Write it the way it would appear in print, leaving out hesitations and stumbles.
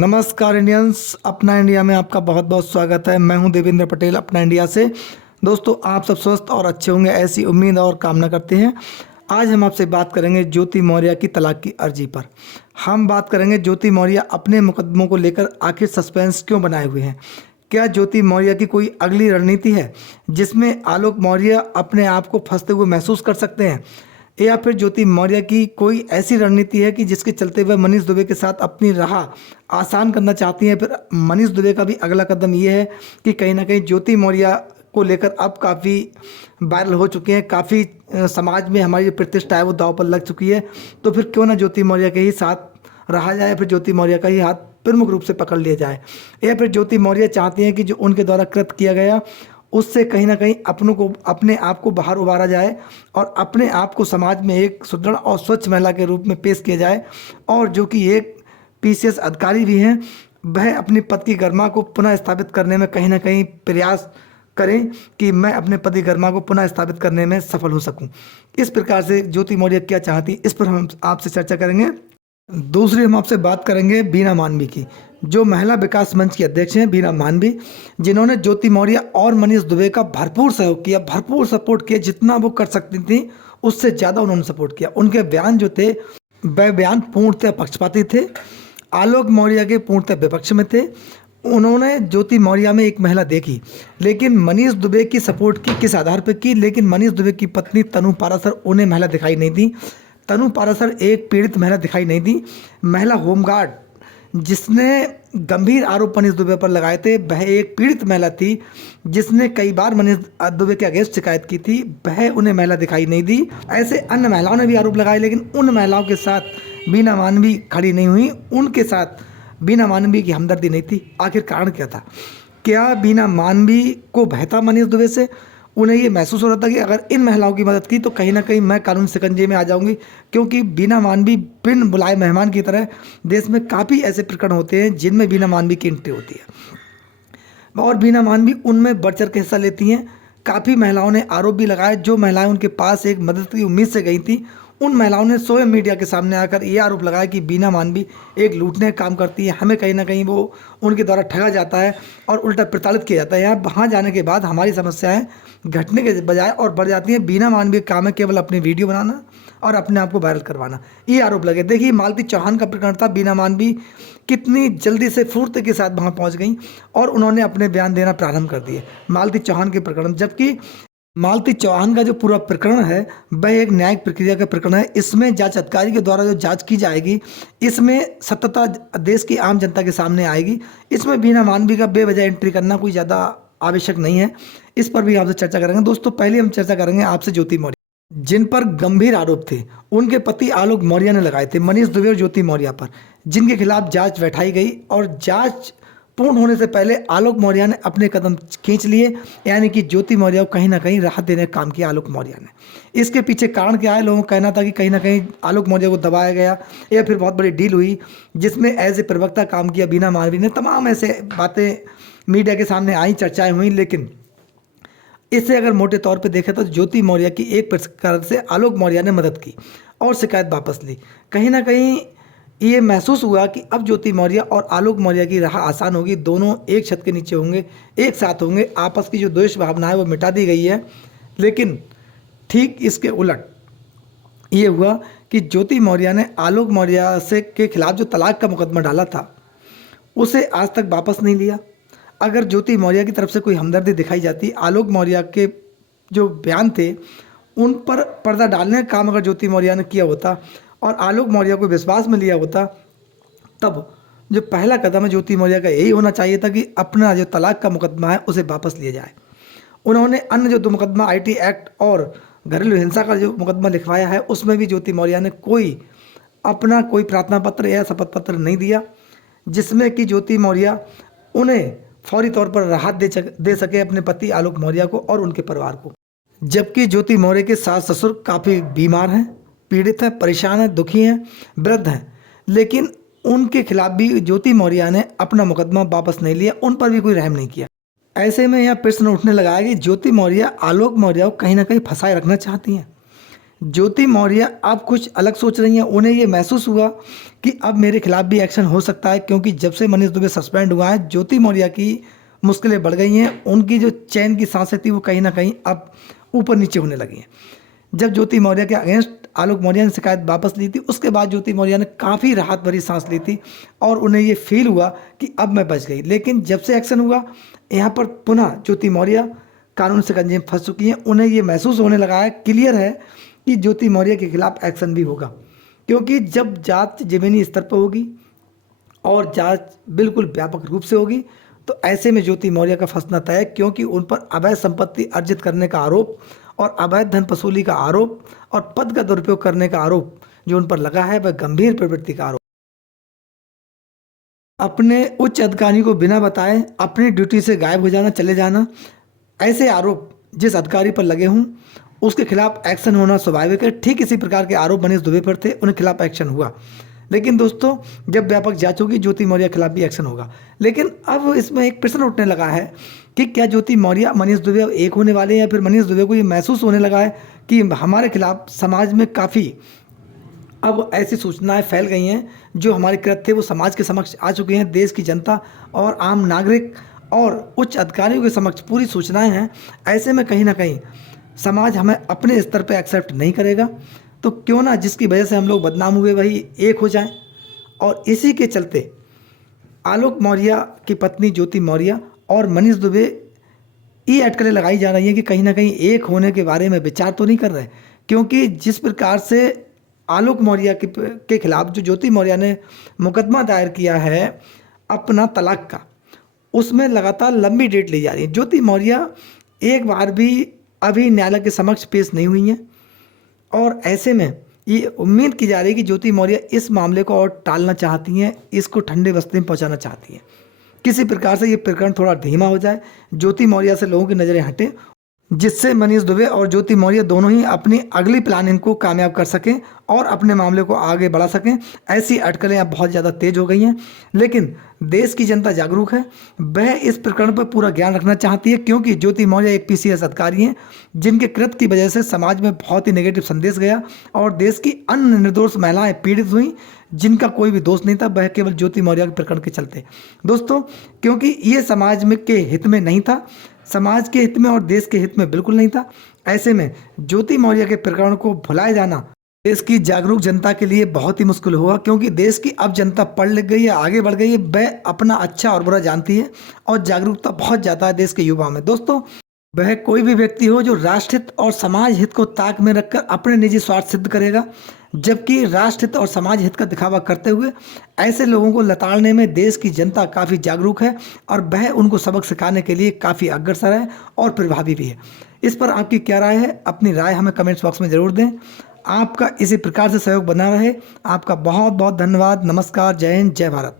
नमस्कार इंडियंस, अपना इंडिया में आपका बहुत बहुत स्वागत है। मैं हूं देवेंद्र पटेल, अपना इंडिया से। दोस्तों, आप सब स्वस्थ और अच्छे होंगे, ऐसी उम्मीद और कामना करते हैं। आज हम आपसे बात करेंगे ज्योति मौर्य की तलाक की अर्जी पर। हम बात करेंगे ज्योति मौर्य अपने मुकदमों को लेकर आखिर सस्पेंस क्यों बनाए हुए हैं। क्या ज्योति मौर्य की कोई अगली रणनीति है जिसमें आलोक मौर्य अपने आप को फंसते हुए महसूस कर सकते हैं, या फिर ज्योति मौर्य की कोई ऐसी रणनीति है कि जिसके चलते वह मनीष दुबे के साथ अपनी राह आसान करना चाहती हैं। फिर मनीष दुबे का भी अगला कदम ये है कि कहीं ना कहीं ज्योति मौर्य को लेकर अब काफ़ी वायरल हो चुके हैं, काफ़ी समाज में हमारी जो प्रतिष्ठा है वो दांव पर लग चुकी है। तो फिर क्यों ना ज्योति मौर्य के ही साथ रहा जाए, फिर ज्योति मौर्य का ही हाथ प्रमुख रूप से पकड़ लिया जाए, या फिर ज्योति मौर्य चाहती हैं कि जो उनके द्वारा कृत किया गया उससे कहीं ना कहीं अपने आप को बाहर उबारा जाए और अपने आप को समाज में एक सुदृढ़ और स्वच्छ महिला के रूप में पेश किया जाए। और जो कि एक पीसीएस अधिकारी भी हैं, वह अपनी पति की गरिमा को पुनः स्थापित करने में कहीं ना कहीं प्रयास करें कि मैं अपने पति गरिमा को पुनः स्थापित करने में सफल हो सकूं। इस प्रकार से ज्योति मौर्य क्या चाहती, इस पर हम आपसे चर्चा करेंगे। दूसरी हम आपसे बात करेंगे बीना मानवी की, जो महिला विकास मंच की अध्यक्ष हैं बीना मानवी, जिन्होंने ज्योति मौर्य और मनीष दुबे का भरपूर सहयोग किया, भरपूर सपोर्ट किया। जितना वो कर सकती थी उससे ज़्यादा उन्होंने सपोर्ट किया। उनके बयान जो थे वह बयान पूर्णतः पक्षपाती थे, आलोक मौर्य के पूर्णतः विपक्ष में थे। उन्होंने ज्योति मौर्य में एक महिला देखी, लेकिन मनीष दुबे की सपोर्ट की किस आधार पर की, लेकिन मनीष दुबे की पत्नी तनु पारासर उन्हें महिला दिखाई नहीं दी। तनु पारासर एक पीड़ित महिला दिखाई नहीं दी। महिला होमगार्ड जिसने गंभीर आरोप मनीष दुबे पर लगाए थे, वह एक पीड़ित महिला थी जिसने कई बार मनीष दुबे के अगेंस्ट शिकायत की थी, वह उन्हें महिला दिखाई नहीं दी। ऐसे अन्य महिलाओं ने भी आरोप लगाए, लेकिन उन महिलाओं के साथ बीना मानवी खड़ी नहीं हुई, उनके साथ बीना मानवी की हमदर्दी नहीं थी। आखिर कारण क्या था? क्या बीना मानवी को भय था मनीष दुबे से? उन्हें ये महसूस हो रहा था कि अगर इन महिलाओं की मदद की तो कहीं ना कहीं मैं कानून शिकंजे में आ जाऊंगी, क्योंकि बीना मानवी बिन बुलाए मेहमान की तरह देश में काफ़ी ऐसे प्रकरण होते हैं जिनमें बीना मानवी की एंट्री होती है और बीना मानवी उनमें बढ़ चढ़ के हिस्सा लेती हैं। काफ़ी महिलाओं ने आरोप भी लगाए, जो महिलाएं उनके पास एक मदद की उम्मीद से गई थी, उन महिलाओं ने स्वयं मीडिया के सामने आकर ये आरोप लगाया कि बीना मानवी एक लूटने का काम करती है, हमें कहीं ना कहीं वो उनके द्वारा ठगा जाता है और उल्टा प्रताड़ित किया जाता है। यहाँ वहाँ जाने के बाद हमारी समस्याएं घटने के बजाय और बढ़ जाती हैं। बीना मानवी का काम है केवल अपनी वीडियो बनाना और अपने आप को वायरल करवाना, ये आरोप लगे। देखिए, मालती चौहान का प्रकरण था, बीना मानवी कितनी जल्दी से फुर्ती के साथ वहाँ पहुँच गई और उन्होंने अपने बयान देना प्रारंभ कर दिए मालती चौहान के प्रकरण। जबकि मालती चौहान का जो पूरा प्रकरण है वह एक न्यायिक प्रक्रिया का प्रकरण है। इसमें जांच अधिकारी के द्वारा जो जांच की जाएगी, इसमें सत्यता देश की आम जनता के सामने आएगी। इसमें बीना मानवी का बेवजह एंट्री करना कोई ज़्यादा आवश्यक नहीं है। इस पर भी आपसे चर्चा करेंगे। दोस्तों, पहले हम चर्चा करेंगे आपसे ज्योति मौर्य, जिन पर गंभीर आरोप थे उनके पति आलोक मौर्य ने लगाए थे मनीष दुबे और ज्योति मौर्य पर, जिनके खिलाफ जांच बैठाई गई और जांच पूर्ण होने से पहले आलोक मौर्य ने अपने कदम खींच लिए, यानी कि ज्योति मौर्य को कहीं ना कहीं राहत देने का काम किया आलोक मौर्य ने। इसके पीछे कारण क्या है? लोगों का कहना था कि कहीं ना कहीं आलोक मौर्य को दबाया गया, या फिर बहुत बड़ी डील हुई जिसमें एज ए प्रवक्ता काम किया बीना मानवी ने। तमाम ऐसे बातें मीडिया के सामने आई, चर्चाएं हुई, लेकिन इससे अगर मोटे तौर पे देखें तो ज्योति मौर्य की एक प्रकार से आलोक मौर्य ने मदद की और शिकायत वापस ली। कहीं ना कहीं ये महसूस हुआ कि अब ज्योति मौर्य और आलोक मौर्य की राह आसान होगी, दोनों एक छत के नीचे होंगे, एक साथ होंगे, आपस की जो द्वेष भावना है वो मिटा दी गई है। लेकिन ठीक इसके उलट ये हुआ कि ज्योति मौर्य ने आलोक मौर्य से के खिलाफ जो तलाक का मुकदमा डाला था उसे आज तक वापस नहीं लिया। अगर ज्योति मौर्य की तरफ से कोई हमदर्दी दिखाई जाती, आलोक मौर्य के जो बयान थे उन पर पर्दा डालने का काम अगर ज्योति मौर्य ने किया होता और आलोक मौर्य को विश्वास में लिया होता, तब जो पहला कदम है ज्योति मौर्य का यही होना चाहिए था कि अपना जो तलाक का मुकदमा है उसे वापस लिया जाए। उन्होंने अन्य जो दो मुकदमा आईटी एक्ट और घरेलू हिंसा का जो मुकदमा लिखवाया है उसमें भी ज्योति मौर्य ने अपना कोई प्रार्थना पत्र या शपथ पत्र नहीं दिया, जिसमें कि ज्योति मौर्य उन्हें फौरी तौर पर राहत दे सके अपने पति आलोक मौर्य को और उनके परिवार को। जबकि ज्योति मौर्य के सास ससुर काफ़ी बीमार हैं, पीड़ित हैं, परेशान हैं, दुखी हैं, वृद्ध हैं, लेकिन उनके खिलाफ भी ज्योति मौर्य ने अपना मुकदमा वापस नहीं लिया, उन पर भी कोई रहम नहीं किया। ऐसे में यह प्रश्न उठने लगा है कि ज्योति मौर्य आलोक मौर्य को कहीं ना कहीं फंसाए रखना चाहती हैं। ज्योति मौर्य अब कुछ अलग सोच रही हैं। उन्हें ये महसूस हुआ कि अब मेरे खिलाफ भी एक्शन हो सकता है, क्योंकि जब से मनीष दुबे सस्पेंड हुआ है ज्योति मौर्य की मुश्किलें बढ़ गई हैं। उनकी जो चैन की सांसें थी वो कहीं ना कहीं अब ऊपर नीचे होने लगी हैं। जब ज्योति मौर्य के अगेंस्ट आलोक मौर्य ने शिकायत वापस ली थी, उसके बाद ज्योति मौर्य ने काफ़ी राहत भरी सांस ली थी और उन्हें ये फील हुआ कि अब मैं बच गई। लेकिन जब से एक्शन हुआ यहाँ पर पुनः ज्योति मौर्य कानून शिकंजे में फंस चुकी हैं। उन्हें ये महसूस होने लगा है, क्लियर है कि ज्योति मौर्य के खिलाफ एक्शन भी होगा, क्योंकि जब जांच जमीनी स्तर पर होगी और जांच बिल्कुल व्यापक रूप से होगी तो ऐसे में ज्योति मौर्य का फंसना तय है, क्योंकि उन पर अवैध संपत्ति अर्जित करने का आरोप और अवैध धन वसूली का आरोप और पद का दुरुपयोग करने का आरोप जो उन पर लगा है वह गंभीर प्रवृत्ति का आरोप। अपने उच्च अधिकारी को बिना बताए अपनी ड्यूटी से गायब हो जाना, चले जाना, ऐसे आरोप जिस अधिकारी पर लगे हों उसके खिलाफ एक्शन होना स्वाभाविक है। ठीक इसी प्रकार के आरोप मनीष दुबे पर थे, उनके खिलाफ एक्शन हुआ। लेकिन दोस्तों जब व्यापक जांच होगी ज्योति मौर्य के खिलाफ भी एक्शन होगा। लेकिन अब इसमें एक प्रश्न उठने लगा है कि क्या ज्योति मौर्य मनीष दुबे अब एक होने वाले हैं, या फिर मनीष दुबे को ये महसूस होने लगा है कि हमारे खिलाफ समाज में काफ़ी अब ऐसी सूचनाएं फैल गई हैं जो हमारे कृत्य थे वो समाज के समक्ष आ चुके हैं। देश की जनता और आम नागरिक और उच्च अधिकारियों के समक्ष पूरी सूचनाएं हैं। ऐसे में कहीं ना कहीं समाज हमें अपने स्तर पर एक्सेप्ट नहीं करेगा, तो क्यों ना जिसकी वजह से हम लोग बदनाम हुए वही एक हो जाएं। और इसी के चलते आलोक मौर्य की पत्नी ज्योति मौर्य और मनीष दुबे ये अटकलें लगाई जा रही हैं कि कहीं ना कहीं एक होने के बारे में विचार तो नहीं कर रहे, क्योंकि जिस प्रकार से आलोक मौर्य के खिलाफ जो ज्योति मौर्य ने मुकदमा दायर किया है अपना तलाक का, उसमें लगातार लंबी डेट ली जा रही है। ज्योति मौर्य एक बार भी अभी न्यायालय के समक्ष पेश नहीं हुई हैं और ऐसे में ये उम्मीद की जा रही है कि ज्योति मौर्य इस मामले को और टालना चाहती हैं, इसको ठंडे बस्ते में पहुंचाना चाहती हैं। किसी प्रकार से ये प्रकरण थोड़ा धीमा हो जाए, ज्योति मौर्य से लोगों की नज़रें हटें, जिससे मनीष दुबे और ज्योति मौर्य दोनों ही अपनी अगली प्लानिंग को कामयाब कर सकें और अपने मामले को आगे बढ़ा सकें। ऐसी अटकलें अब बहुत ज़्यादा तेज हो गई हैं। लेकिन देश की जनता जागरूक है, वह इस प्रकरण पर पूरा ज्ञान रखना चाहती है, क्योंकि ज्योति मौर्य एक पीसीएस अधिकारी हैं जिनके कृत्य की वजह से समाज में बहुत ही नेगेटिव संदेश गया और देश की अन्य निर्दोष महिलाएं पीड़ित हुई जिनका कोई भी दोष नहीं था, वह केवल ज्योति मौर्य के प्रकरण के चलते। दोस्तों क्योंकि ये समाज में के हित में नहीं था, समाज के हित में और देश के हित में बिल्कुल नहीं था। ऐसे में ज्योति मौर्य के प्रकरण को भुलाए जाना देश की जागरूक जनता के लिए बहुत ही मुश्किल हुआ, क्योंकि देश की अब जनता पढ़ लिख गई है, आगे बढ़ गई है, वह अपना अच्छा और बुरा जानती है और जागरूकता बहुत ज़्यादा है देश के युवाओं में। दोस्तों वह कोई भी व्यक्ति हो जो राष्ट्रहित और समाज हित को ताक में रखकर अपने निजी स्वार्थ सिद्ध करेगा, जबकि राष्ट्रहित और समाज हित का दिखावा करते हुए ऐसे लोगों को लताड़ने में देश की जनता काफ़ी जागरूक है और वह उनको सबक सिखाने के लिए काफ़ी अग्रसर है और प्रभावी भी है। इस पर आपकी क्या राय है? अपनी राय हमें कमेंट्स बॉक्स में ज़रूर दें। आपका इसी प्रकार से सहयोग बना रहे। आपका बहुत बहुत धन्यवाद। नमस्कार, जय हिंद, जय भारत।